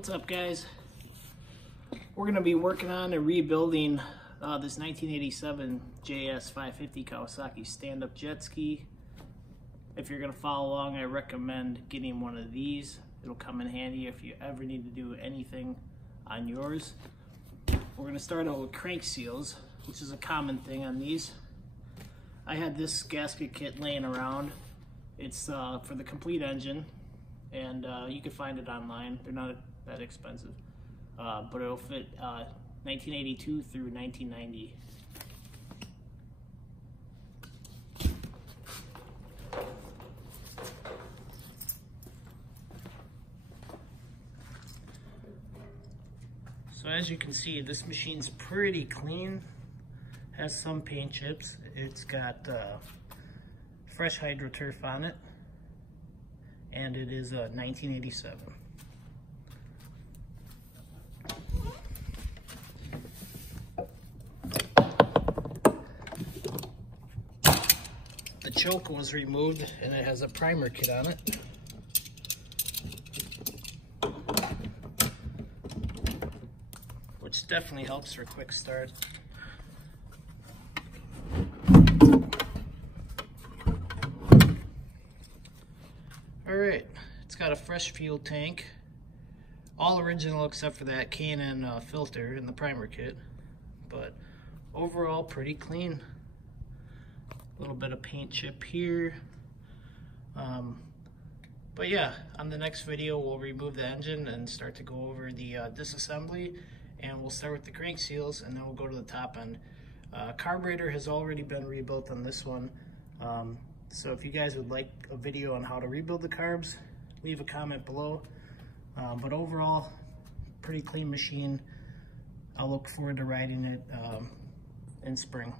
What's up, guys? We're going to be working on and rebuilding this 1987 JS-550 Kawasaki stand-up jet ski. If you're going to follow along, I recommend getting one of these. It'll come in handy if you ever need to do anything on yours. We're going to start out with crank seals, which is a common thing on these. I had this gasket kit laying around. It's for the complete engine, and you can find it online. They're not that expensive, but it'll fit 1982 through 1990. So as you can see, this machine's pretty clean. Has some paint chips. It's got fresh hydro turf on it, and it is a 1987. The choke was removed and it has a primer kit on it. Which definitely helps for a quick start. Alright, it's got a fresh fuel tank. All original except for that K&N filter in the primer kit. But overall, pretty clean. A little bit of paint chip here. But yeah, on the next video we'll remove the engine and start to go over the disassembly, and we'll start with the crank seals and then we'll go to the top end. Carburetor has already been rebuilt on this one, so if you guys would like a video on how to rebuild the carbs, leave a comment below. But overall, pretty clean machine. I'll look forward to riding it in spring.